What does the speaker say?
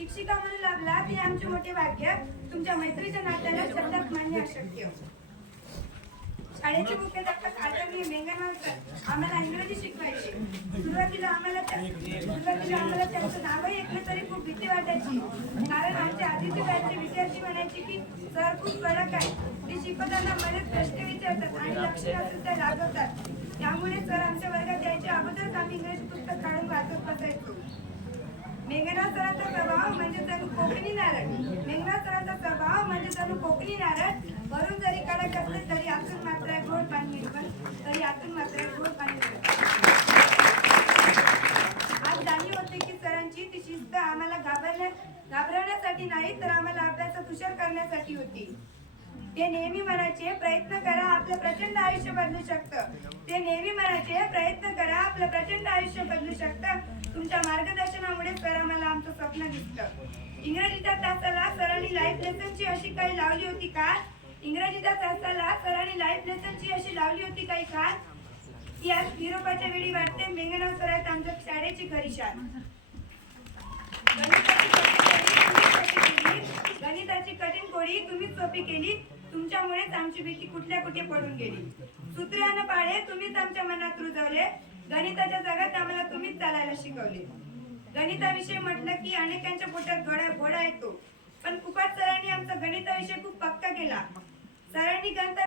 शिक्षिका म्हणू लागला ते आमचे मोठे भाग्य. तुमच्या मैत्रीच्या नात्याला शब्दात मान्य अशक्य. शाळेचे मुख्याध्यापक आदरणीय मेंगनवालकर आम्हाला इंग्रजी शिकवायचे. सुरुवातीला आम्हाला त्यांचं नावही ऐकलं तरी खूप भीती वाटायची. कारण आमच्या आधीचे बॅचचे विद्यार्थी म्हणायचे की सर खूप कडक आहे. ते शिकवताना बरेच प्रश्न विचारतात आणि लक्ष सुद्धा लागवतात. त्यामुळे सर आमच्या वर्गात यायच्या अगोदरच आम्ही इंग्रजी पुस्तक काढून वाचत बसायचो. मेघनाथ सरांचा स्वभाव म्हणजे जणू कोकणी नारळ. मेघनाथ सरांचा स्वभाव म्हणजे जणू कोकणी नारळ. वरून जरी कडक असले तरी आतून मात्र गोड पाणी आज जाणीव होते की सरांची ती शिस्त आम्हाला घाबरवण्यासाठी नाही तर आम्हाला अभ्यासात हुशार करण्यासाठी होती. ते नेहमी म्हणायचे प्रयत्न करा आपलं प्रचंड आयुष्य बदलू शकतं. ते नेहमी म्हणायचे प्रयत्न करा आपलं प्रचंड आयुष्य बदलू शकतं. तुमच्या मार्गदर्शनामुळे सर आम्हाला आमचं स्वप्न दिसतं. इंग्रजीच्या तासाला सरांनी लाईफ लेसनची अशी काही लावली होती का? इंग्रजीच्या तासाला सरांनी लाईफ लेसनची अशी लावली होती काही का? ती आज निरोपाच्या वेळी वाटते. मेघनाथ सर आहेत आमच्या शाळेची खरी शान. गणिताची कठीण गोडी तुम्हीच सोपी केली. तुमच्यामुळेच आमची भीती कुठल्या कुठे पडून गेली. सूत्रे आणि पाढे तुम्हीच आमच्या मनात रुजवले. गणिताच्या जगात आम्हाला तुम्हीच चालायला शिकवले. गणिताविषयी म्हटलं की अनेकांच्या पोटात घोडा येतो. पण कुपाट सरांनी आमचा गणिताविषयी खूप पक्का केला. सरांनी गणित